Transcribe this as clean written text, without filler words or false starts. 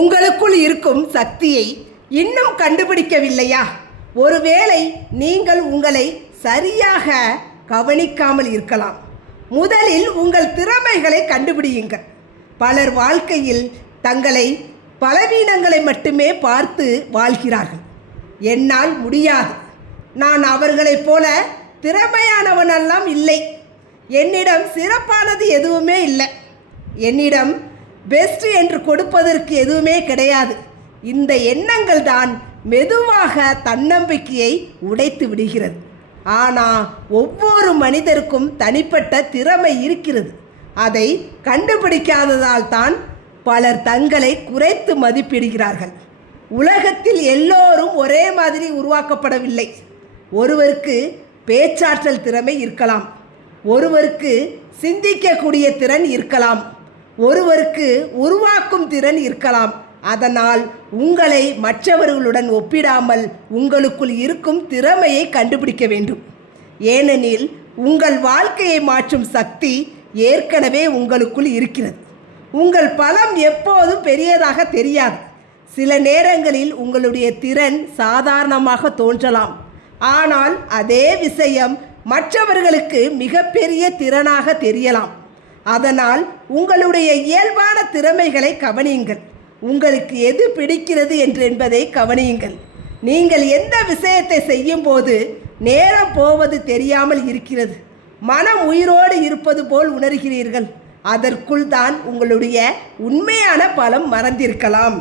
உங்களுக்குள் இருக்கும் சக்தியை இன்னும் கண்டுபிடிக்கவில்லையா? ஒருவேளை நீங்கள் உங்களை சரியாக கவனிக்காமல் இருக்கலாம். முதலில் உங்கள் திறமைகளை கண்டுபிடியுங்கள். பலர் வாழ்க்கையில் தங்களை பலவீனங்களை மட்டுமே பார்த்து வாழ்கிறார்கள். என்னால் முடியாது, நான் அவர்களைப் போல திறமையானவனெல்லாம் இல்லை, என்னிடம் சிறப்பானது எதுவுமே இல்லை, என்னிடம் பெஸ்ட் என்று கொடுப்பதற்கு எதுவுமே கிடையாது. இந்த எண்ணங்கள் தான் மெதுவாக தன்னம்பிக்கையை உடைத்து விடுகிறது. ஆனால் ஒவ்வொரு மனிதருக்கும் தனிப்பட்ட திறமை இருக்கிறது. அதை கண்டுபிடிக்காததால் தான் பலர் தங்களை குறைத்து மதிப்பிடுகிறார்கள். உலகத்தில் எல்லோரும் ஒரே மாதிரி உருவாக்கப்படவில்லை. ஒருவருக்கு பேச்சாற்றல் திறமை இருக்கலாம், ஒருவருக்கு சிந்திக்கக்கூடிய திறன் இருக்கலாம், ஒருவருக்கு உருவாக்கும் திறன் இருக்கலாம். அதனால் உங்களை மற்றவர்களுடன் ஒப்பிடாமல் உங்களுக்குள் இருக்கும் திறமையை கண்டுபிடிக்க வேண்டும். ஏனெனில் உங்கள் வாழ்க்கையை மாற்றும் சக்தி ஏற்கனவே உங்களுக்குள் இருக்கிறது. உங்கள் பலம் எப்போதும் பெரியதாக தெரியாது. சில நேரங்களில் உங்களுடைய திறன் சாதாரணமாக தோன்றலாம், ஆனால் அதே விஷயம் மற்றவர்களுக்கு மிகப்பெரிய திறனாக தெரியலாம். அதனால் உங்களுடைய இயல்பான திறமைகளை கவனியுங்கள். உங்களுக்கு எது பிடிக்கிறது என்பதை கவனியுங்கள். நீங்கள் எந்த விஷயத்தை செய்யும் போது நேரம் போவது தெரியாமல் இருக்கிறது, மனம் உயிரோடு இருப்பது போல் உணர்கிறீர்கள், அதற்குள் தான் உங்களுடைய உண்மையான பலம் மறந்திருக்கலாம்.